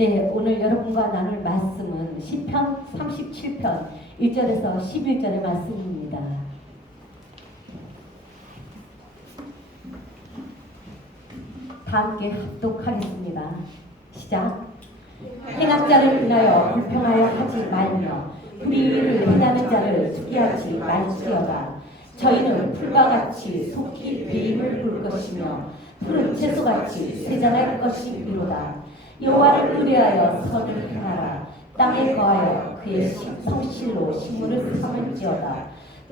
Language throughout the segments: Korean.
네, 오늘 여러분과 나눌 말씀은 시편 37편 1절에서 11절의 말씀입니다. 다 함께 합독하겠습니다. 시작. 행악자를 인하여 불평하여 하지 말며 불의를 행하는 자를 투기하지 말지어다. 저희는 풀과 같이 속히 배임을 볼 것이며 푸른 채소같이 쇠잔할 것이리로다. 여호와를 의뢰하여 선을 행하라. 땅에 거하여 그의 성실로 식물을 삼을지어다.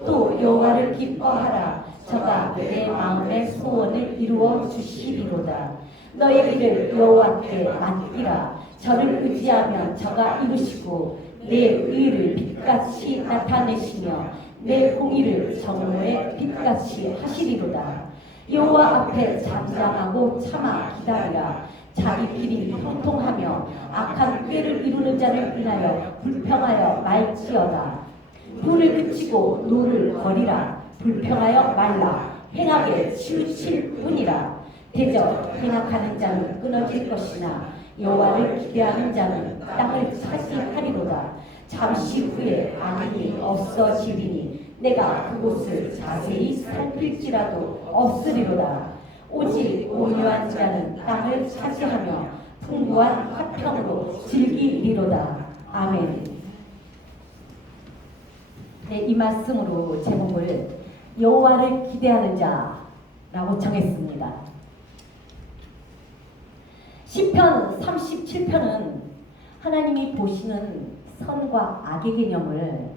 또 여호와를 기뻐하라. 저가 내 마음의 소원을 이루어 주시리로다. 너의 일을 여호와께 맡기라. 저를 의지하면 저가 이루시고 내 의를 빛같이 나타내시며 내 공의를 정오의 빛같이 하시리로다. 여호와 앞에 잠잠하고 참아 기다리라. 자기 길이 형통하며 악한 꾀를 이루는 자를 인하여 불평하여 말지어다. 불을 그치고 노를 버리라. 불평하여 말라. 행악에 치우칠 뿐이라. 대저 행악하는 자는 끊어질 것이나 여호와를 기대하는 자는 땅을 차지하리로다. 잠시 후에 악인이 없어지리니 내가 그곳을 자세히 살필지라도 없으리로다. 오직 온유한 자는 땅을 차지하며 풍부한 화평으로 즐기리로다. 아멘. 네, 이 말씀으로 제목을 여호와를 기대하는 자라고 정했습니다. 시편 37편은 하나님이 보시는 선과 악의 개념을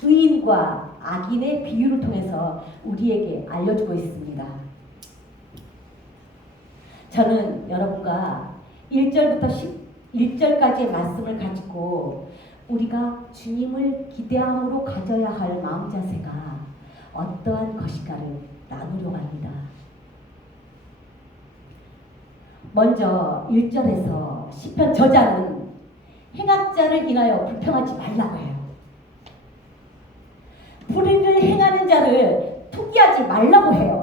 의인과 악인의 비유를 통해서 우리에게 알려주고 있습니다. 저는 여러분과 1절부터 11절까지의 말씀을 가지고 우리가 주님을 기대함으로 가져야 할 마음 자세가 어떠한 것인가를 나누려고 합니다. 먼저 1절에서 시편 저자는 행악자를 인하여 불평하지 말라고 해요. 불의를 행하는 자를 투기하지 말라고 해요.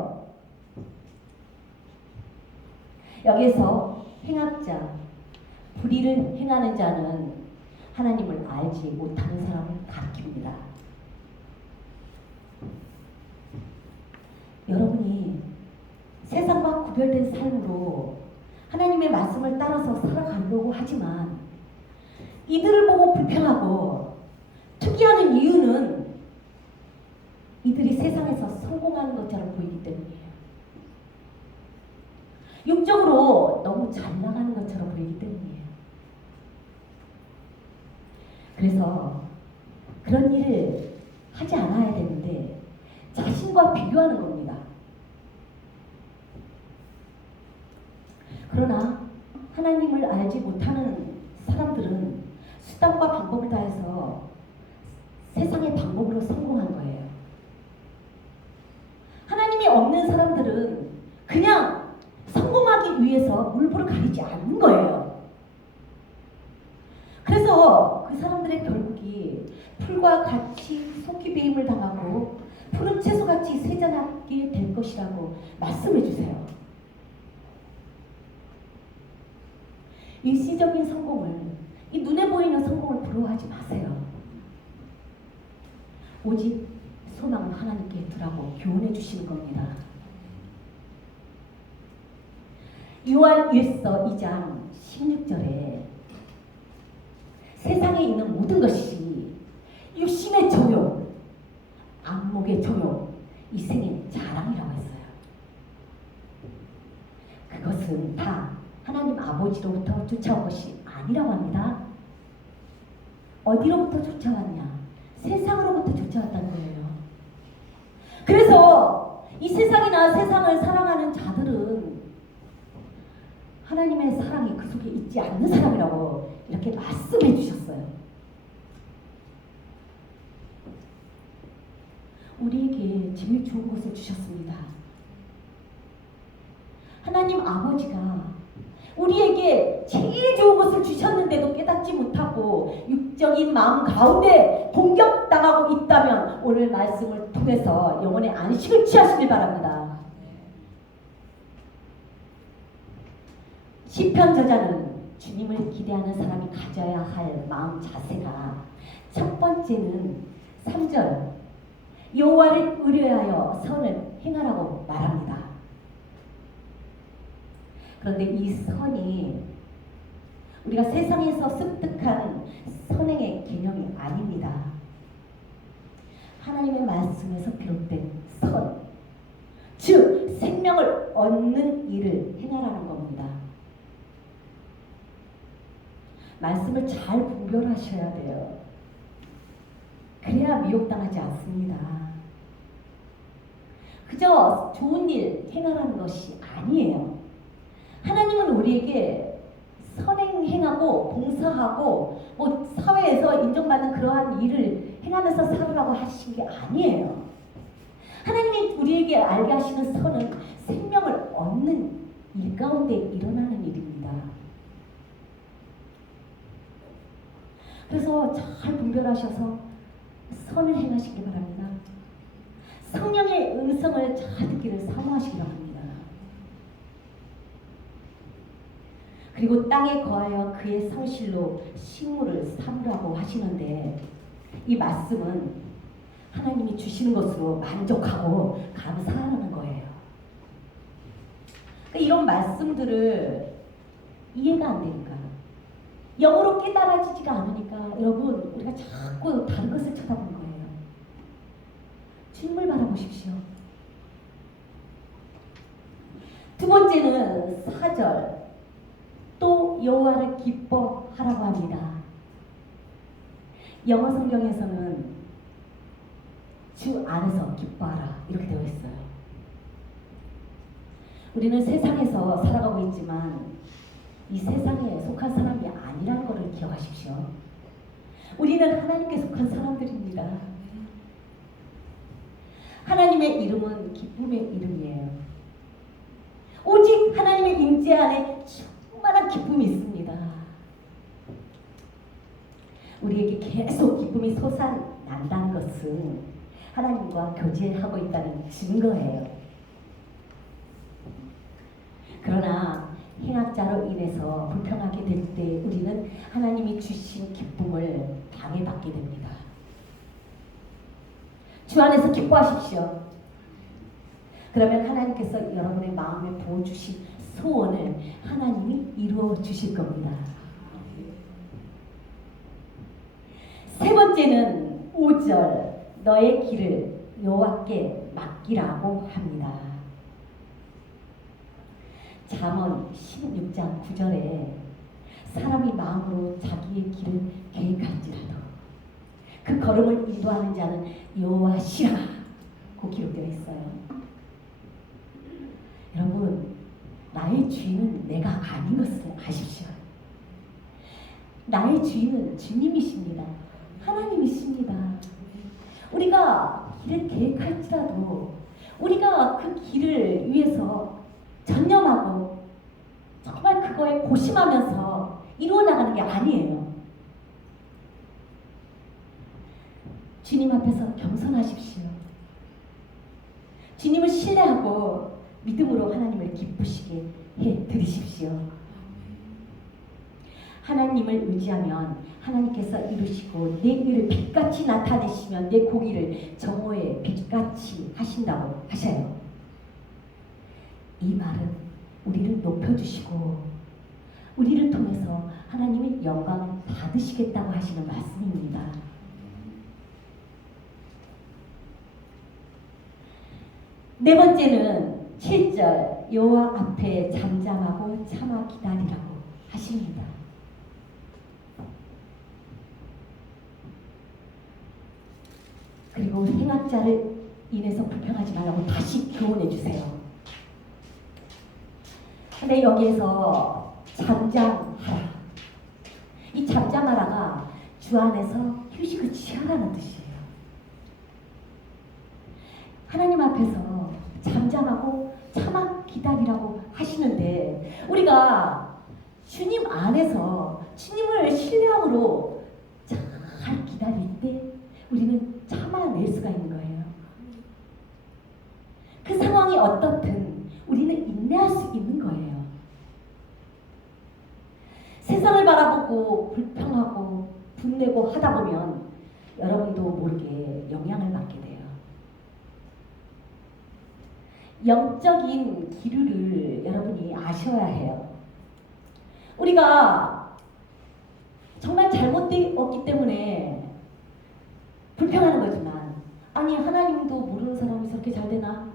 여기서 행악자, 불의를 행하는 자는 하나님을 알지 못하는 사람을 가리킵니다. 여러분이 세상과 구별된 삶으로 하나님의 말씀을 따라서 살아가려고 하지만 이들을 보고 불평하고 투기하는 이유는 이들이 세상에서 성공하는 것처럼 보이기 때문이에요. 육적으로 너무 잘 나가는 것처럼 보이기 때문이에요. 그래서 그런 일을 하지 않아야 되는데 자신과 비교하는 겁니다. 그러나 하나님을 알지 못하는 사람들은 수단과 방법을 다해서 세상의 방법으로 성공한 거예요. 하나님이 없는 사람들은 그냥 성공하기 위해서 물불을 가리지 않는 거예요. 그래서 그 사람들의 결국이 풀과 같이 속히 배임을 당하고 푸른 채소같이 쇠잔하게 될 것이라고 말씀해 주세요. 일시적인 성공을, 이 눈에 보이는 성공을 부러워하지 마세요. 오직 소망은 하나님께 두라고 교훈해 주시는 겁니다. 요한 1서 2장 16절에 세상에 있는 모든 것이 육신의 정욕, 안목의 정욕, 이 생의 자랑이라고 했어요. 그것은 다 하나님 아버지로부터 쫓아온 것이 아니라고 합니다. 어디로부터 쫓아왔냐? 세상으로부터 쫓아왔다는 거예요. 그래서 이 세상이나 세상을 사랑하는 자들은 하나님의 사랑이 그 속에 있지 않는 사람이라고 이렇게 말씀해 주셨어요. 우리에게 제일 좋은 것을 주셨습니다. 하나님 아버지가 우리에게 제일 좋은 것을 주셨는데도 깨닫지 못하고 육적인 마음 가운데 공격당하고 있다면 오늘 말씀을 통해서 영혼의 안식을 취하시길 바랍니다. 시편 저자는 주님을 기대하는 사람이 가져야 할 마음 자세가 첫 번째는 3절 여호와를 의뢰하여 선을 행하라고 말합니다. 그런데 이 선이 우리가 세상에서 습득한 선행의 개념이 아닙니다. 하나님의 말씀에서 비롯된 선, 즉 생명을 얻는 일을 행하라는 겁니다. 말씀을 잘 분별하셔야 돼요. 그래야 미혹당하지 않습니다. 그저 좋은 일 행하라는 것이 아니에요. 하나님은 우리에게 선행하고 봉사하고 사회에서 인정받는 그러한 일을 행하면서 살으라고 하신 게 아니에요. 하나님이 우리에게 알게 하시는 선은 생명을 얻는 일 가운데 일어나는 일입니다. 그래서 잘 분별하셔서 선을 행하시기 바랍니다. 성령의 음성을 잘 듣기를 사모하시기 바랍니다. 그리고 땅에 거하여 그의 성실로 식물을 삼으라고 하시는데 이 말씀은 하나님이 주시는 것으로 만족하고 감사하는 거예요. 그러니까 이런 말씀들을 이해가 안 되니까 영으로 깨달아지지가 않으니까 여러분 우리가 자꾸 다른 것을 쳐다보는 거예요. 주님을 바라보십시오. 두 번째는 4절 또 여호와를 기뻐하라고 합니다. 영어 성경에서는 주 안에서 기뻐하라 이렇게 되어 있어요. 우리는 세상에서 살아가고 있지만 이 세상에 속한 사람이 아니라는 것을 기억하십시오. 우리는 하나님께 속한 사람들입니다. 하나님의 이름은 기쁨의 이름이에요. 오직 하나님의 임재 안에 충만한 기쁨이 있습니다. 우리에게 계속 기쁨이 솟아난다는 것은 하나님과 교제하고 있다는 증거예요. 그러나 행악자로 인해서 불평하게 될 때 우리는 하나님이 주신 기쁨을 방해받게 됩니다. 주 안에서 기뻐하십시오. 그러면 하나님께서 여러분의 마음에 부어주신 소원을 하나님이 이루어 주실 겁니다. 세 번째는 5절 너의 길을 여호와께 맡기라고 합니다. 잠언 16장 9절에 사람이 마음으로 자기의 길을 계획할지라도 그 걸음을 인도하는 자는 여호와시라고 기록되어 있어요. 여러분 나의 주인은 내가 아닌 것을 아십시오. 나의 주인은 주님이십니다. 하나님이십니다. 우리가 길을 계획할지라도 우리가 그 길을 위해서 전념하고 정말 그거에 고심하면서 이루어 나가는 게 아니에요. 주님 앞에서 겸손하십시오. 주님을 신뢰하고 믿음으로 하나님을 기쁘시게 해드리십시오. 하나님을 의지하면 하나님께서 이루시고 내 일을 빛같이 나타내시면 내 공의를 정오의 빛같이 하신다고 하셔요. 이 말은 우리를 높여주시고 우리를 통해서 하나님의 영광을 받으시겠다고 하시는 말씀입니다. 네 번째는 7절 여호와 앞에 잠잠하고 참아 기다리라고 하십니다. 그리고 행악자를 인해서 불평하지 말라고 다시 교훈해 주세요. 근데 여기에서 잠잠하라. 이 잠잠하라가 주 안에서 휴식을 취하라는 뜻이에요. 하나님 앞에서 잠잠하고 참아 기다리라고 하시는데 우리가 주님 안에서 주님을 신뢰함으로 잘 기다릴 때 우리는 참아낼 수가 있는 거예요. 그 상황이 어떻든 우리는 인내할 수 있는 거예요. 세상을 바라보고 불평하고 분내고 하다 보면 여러분도 모르게 영향을 받게 돼요. 영적인 기류를 여러분이 아셔야 해요. 우리가 정말 잘못되었기 때문에 불평하는 거지만, 아니 하나님도 모르는 사람이 저렇게 잘 되나?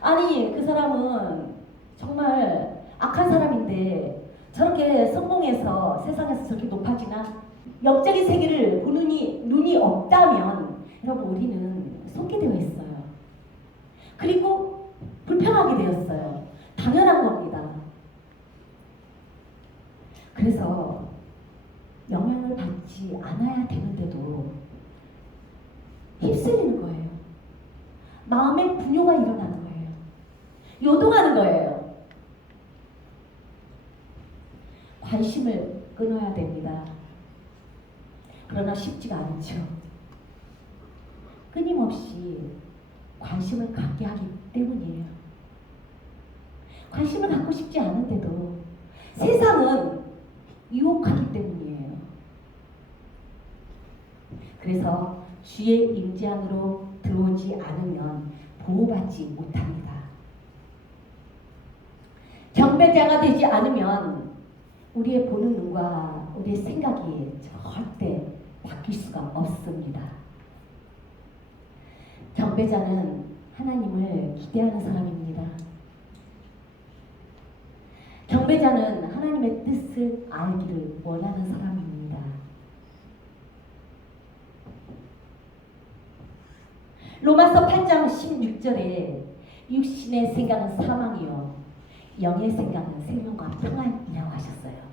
아니 그 사람은 정말 악한 사람인데 저렇게 성공해서 세상에서 저렇게 높아지나? 영적인 세계를 보는 눈이 없다면 여러분 우리는 속게 되어 있어요. 그리고 불평하게 되었어요. 당연한 겁니다. 그래서 영향을 받지 않아야 되는데도 휩쓸리는 거예요. 마음의 분요가 일어나는 거예요. 요동하는 거예요. 관심을 끊어야 됩니다. 그러나 쉽지가 않죠. 끊임없이 관심을 갖게 하기 때문이에요. 관심을 갖고 싶지 않은데도 세상은 유혹하기 때문이에요. 그래서 주의 임재 안으로 들어오지 않으면 보호받지 못합니다. 경배자가 되지 않으면 우리의 보는 눈과 우리의 생각이 절대 바뀔 수가 없습니다. 경배자는 하나님을 기대하는 사람입니다. 경배자는 하나님의 뜻을 알기를 원하는 사람입니다. 로마서 8장 16절에 육신의 생각은 사망이요 영의 생각은 생명과 평안이라고 하셨어요.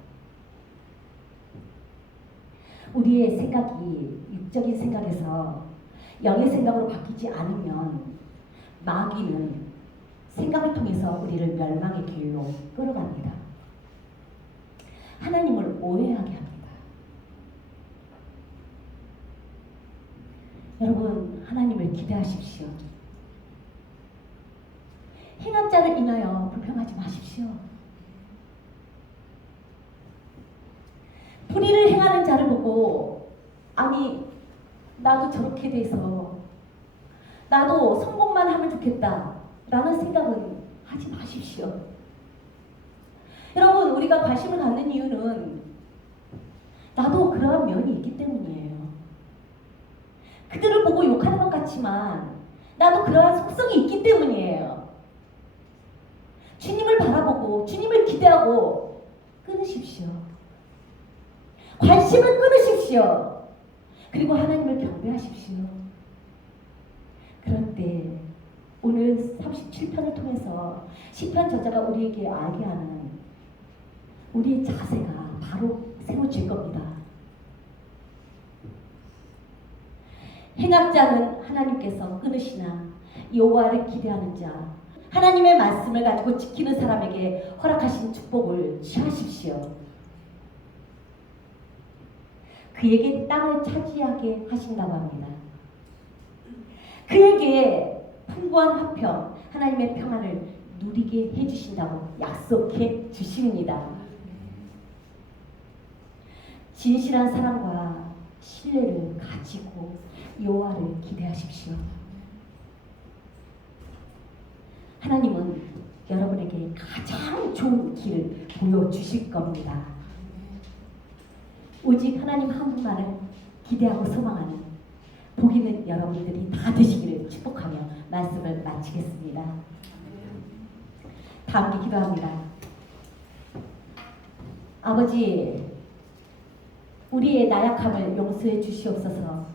우리의 생각이 육적인 생각에서 영의 생각으로 바뀌지 않으면 마귀는 생각을 통해서 우리를 멸망의 길로 끌어갑니다. 하나님을 오해하게 합니다. 여러분, 하나님을 기대하십시오. 행한 자를 인하여 불평하지 마십시오. 불의를 행하는 자를 보고, 아니 나도 저렇게 돼서 나도 성공만 하면 좋겠다 라는 생각은 하지 마십시오. 여러분, 우리가 관심을 갖는 이유는 나도 그러한 면이 있기 때문이에요. 그들을 보고 욕하는 것 같지만 나도 그러한 속성이 있기 때문이에요. 주님을 바라보고 주님을 기대하고 끊으십시오. 관심을 끊으십시오. 그리고 하나님을 경배하십시오. 그럴 때 오늘 37편을 통해서 시편 저자가 우리에게 알게 하는 우리의 자세가 바로 세워질 겁니다. 행악자는 하나님께서 끊으시나 여호와를 기대하는 자, 하나님의 말씀을 가지고 지키는 사람에게 허락하신 축복을 취하십시오. 그에게 땅을 차지하게 하신다고 합니다. 그에게 풍부한 화평, 하나님의 평안을 누리게 해주신다고 약속해 주십니다. 진실한 사랑과 신뢰를 가지고 여호와를 기대하십시오. 하나님은 여러분에게 가장 좋은 길을 보여주실 겁니다. 오직 하나님 한 분만을 기대하고 소망하는 복 있는 여러분들이 다 되시기를 축복하며 말씀을 마치겠습니다. 다 함께 기도합니다. 아버지, 우리의 나약함을 용서해 주시옵소서.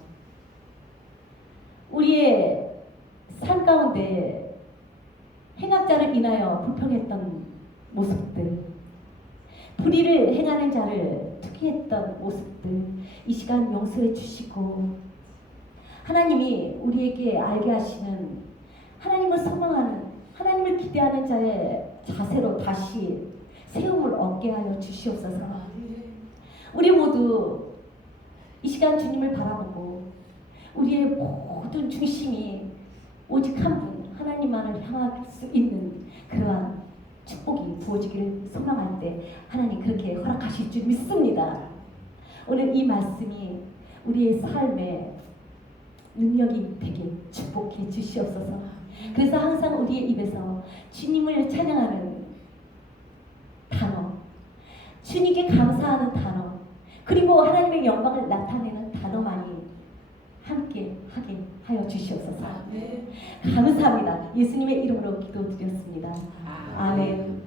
우리의 삶 가운데 행악자를 인하여 불평했던 모습들, 불의를 행하는 자를 투기했던 모습들, 이 시간 용서해 주시고, 하나님이 우리에게 알게 하시는 하나님을 소망하는, 하나님을 기대하는 자의 자세로 다시 세움을 얻게 하여 주시옵소서. 우리 모두 이 시간 주님을 바라보고 우리의 모든 중심이 오직 한 분, 하나님만을 향할 수 있는 그러한 축복이 부어지기를 소망할 때 하나님 그렇게 허락하실 줄 믿습니다. 오늘 이 말씀이 우리의 삶에 능력이 되게 축복해 주시옵소서. 그래서 항상 우리의 입에서 주님을 찬양하는 단어, 주님께 감사하는 단어, 그리고 하나님의 영광을 나타내는 단어만이 함께 하게 하여 주시옵소서. 감사합니다. 예수님의 이름으로 기도드렸습니다. 아멘.